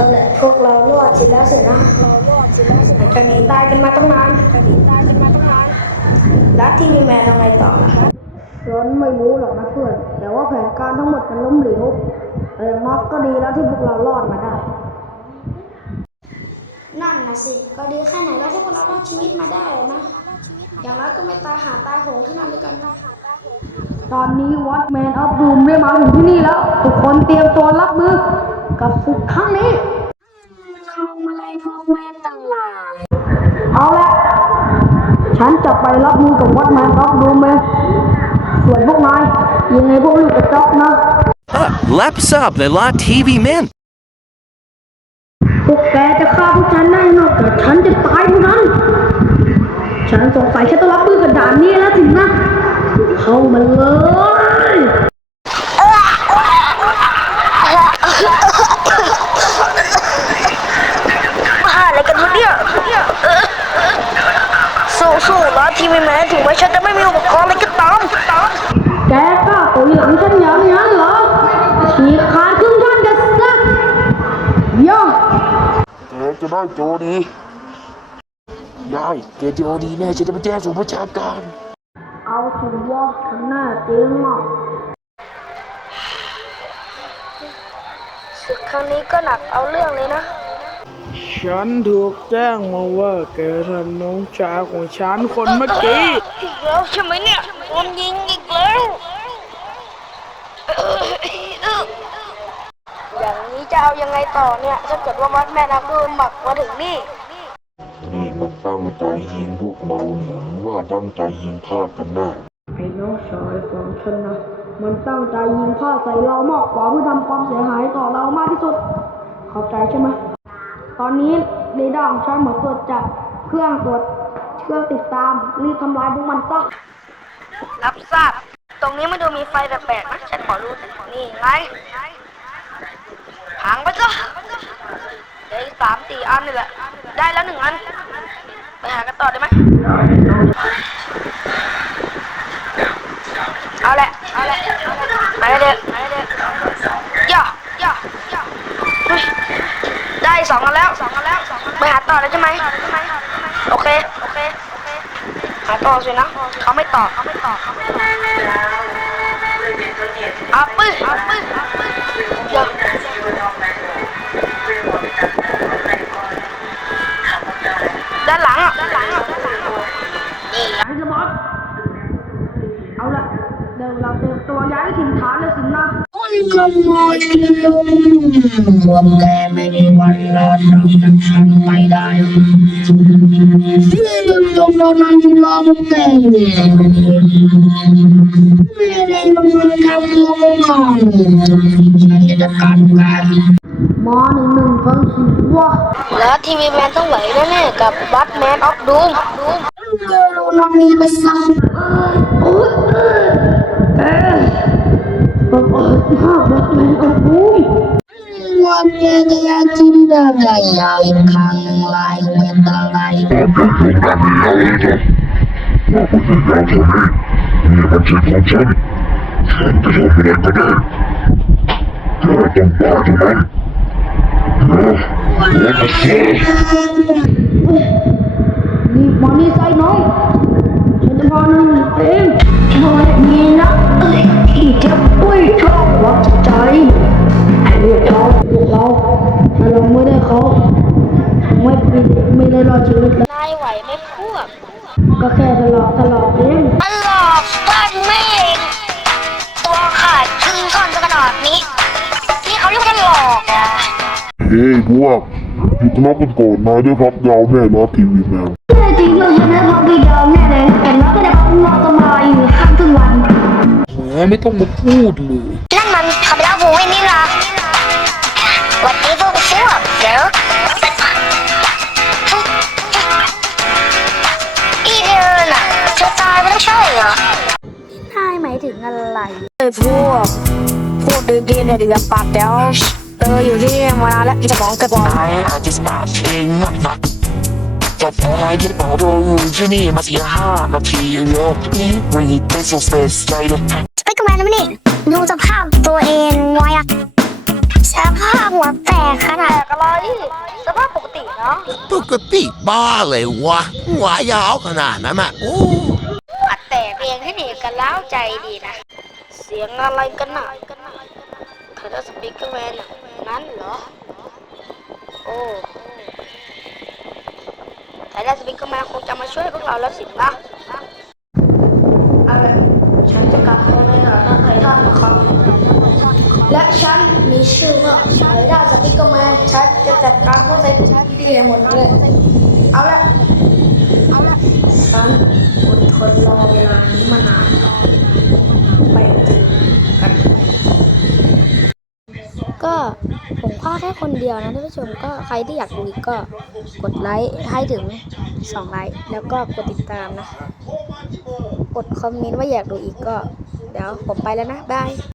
เอาแหละพวกเรารอดสิแล้วเสียนะเรารอดสิแล้วเสียจะหนีตายกันมาตั้งนานจะหนีตายกันมาตั้งนานแล้วที่มีแมนเอาไงต่อล่ะร้อนไม่รู้หรอกนะเพื่อน แต่ว่าแผนการทั้งหมดมันล้มเหลวแต่อย่างน็อกก็ดีแล้วที่พวกเรารอดมาได้ นั่นนะสิ ก็ดีแค่ไหนแล้วที่พวกเรารอดชีวิตมาได้อะนะ อย่างน้อยก็ไม่ตายหาตายโหงที่นั่นด้วยกันนะตอนนี้วัดแมนออฟดูมได้มาถึงที่นี่แล้ว ทุกคนเตรียมตัวรับมือ กับศึกครั้งนี้ทำอะไรพวกแม่ต่างหลายเอาละฉันจะไปรับมือกับวัดแมนออฟดูมเองส่วนพวกนายยังไงพวกลูกกระจอกนะ Ah, laps up the lot TV man. พวกแกจะฆ่าพวกฉันได้นอกจากฉันจะตายเท่านั้น ฉันสงสัยฉันต้องรับมือกับด่านนี้แล้วถึงนะ เข้ามาเลย ถึงแม้ฉันจะไม่มีอุปกรณ์อะไรก็ตามแกกล้าตุยหลังฉันอย่างนั้นเหรอฉีกขาดครึ่งท่อนกันซะย่อแกจะได้โจดีได้แกโจดีแน่ฉันจะไปแจ้งสู่ประชาการ เอาสิวะทำหน้าเจ๊งอะศึกครั้งนี้ก็หนักเอาเรื่องเลยนะ ฉันถูกแจ้งมาว่าแกทำน้องชายของฉันคนเมื่อกี้อีกแล้วใช่ไหมเนี่ยโดนยิงอีกแล้ว อย่างนี้จะเอายังไงต่อเนี่ย ถ้าเกิดว่าวัดแม่นักดูหมักมาถึงนี่ นี่มันตั้งใจยิงพวกเราหรือว่าตั้งใจยิงพลาดกันแน่ไอ้น้องชายของฉันนะ มันตั้งใจยิงผ้าใส่เรามากกว่าเพื่อทำความเสียหายต่อเรามากที่สุดเข้าใจใช่ไหม ตอนนี้เรดาร์ของฉันเหมือนตรวจจับเครื่องตรวจเครื่องติดตามรีบทำลายพวกมันซะรับทราบ ตรงนี้มันดูมีไฟแปลกๆนะฉันขอรู้นี่ไงพังไปจ้ะเดี๋ยวสามสี่อันนี่แหละ ได้แล้วหนึ่งอัน ไปหากันต่อได้ไหมเอาแหละ เอาแหละ ไปเด็กไปเด็ก ได้สองกันแล้วสองกันแล้วไปหาต่อแล้วใช่ไหมโอเคโอเคโอเคหาต่อสินะเขาไม่ตอบเขาไม่ตอบเขาไม่ตอบเอาปื้อเอาปื้อเอาปื้อเดี๋ยวด้านหลังอะด้านหลังอะด้านหลังอะ ว่าแกไม่มีวันรอดจากฉันไปได้ที่มันยงเรานั้นรอพวกแกอยู่ไม่ได้ลงมือทำตัวม่งอนฉันจะจัดการแกมอหนึ่งหนึ่งฟังสิว่าแล้วทีวีแมนต้องไหวแน่ๆกับบัตแมนออฟดูมเมื่อเรานมีไปซ้โอะไรอีกครั้งหลายเป็นอะไรว่าคุณพยายามทำให้นี่มันใช่ของฉัน ชีวิตแล้วนายไหวไหมพวก ก็แค่ทะเลาะทะเลาะเองตลอกท่านไม่เองตัวขาดครึ่งท่อนขนาดนี้นี่เขาเรียกว่าหลอกอะเฮ้ยพวกหยุดทะเลาะกันก่อนนะด้วยพับยาวแน่นะทีวีแมนแน่จริงเลยฉันได้พักกี่ยาวแน่เลยแต่แล้วก็ได้พักนอนสบายอยู่ข้างทั้งวันแหมไม่ต้องมาพูดเลยนั่นมันคาเบ ถึงอะไรไอ้ยพวกพวกดื้อกินเนี่ยเดือดปากเดี๋ยวเอออยู่ที่มานานแล้วจะมองกระบอก I had to stop เองนะนะจะพายที่ต่อเราอยู่ที่นี่มาเสียห้านาทีแล้วนี่รีบไปสู่สเปซไลด์ไปกับแมนนะนี่ดูสภาพตัวเองไว้อะสภาพหัวแตกขนาดกอะไรสภาพปกติเนาะปกติบ้าเลยวะหัวยาวขนาดนั้นอะโอ้ดแตกเพลงให้เด็กกันแล้วใจดีนะ เสียงอะไรกันน่ะเธอจะสปีกเกอร์แมนนั้นเหรอ โอ้ไทยได้สปีกเกอร์แมนคงจะมาช่วยพวกเราแล้วสินะเอาละฉันจะกลับมาในฐานะไททันนะครับ และฉันมีชื่อว่าไทด้าสปิกเกอร์แมนฉันจะจัดการพวกไซคุที่ดีหมดเลย เอาละ ยวนะท่านผู้ชมก็ใครที่อยากดูอีกก็กดไลค์ให้ถึง2ไลค์แล้วก็กดติดตามนะ กดคอมเมนต์ว่าอยากดูอีกก็ เดี๋ยวผมไปแล้วนะบาย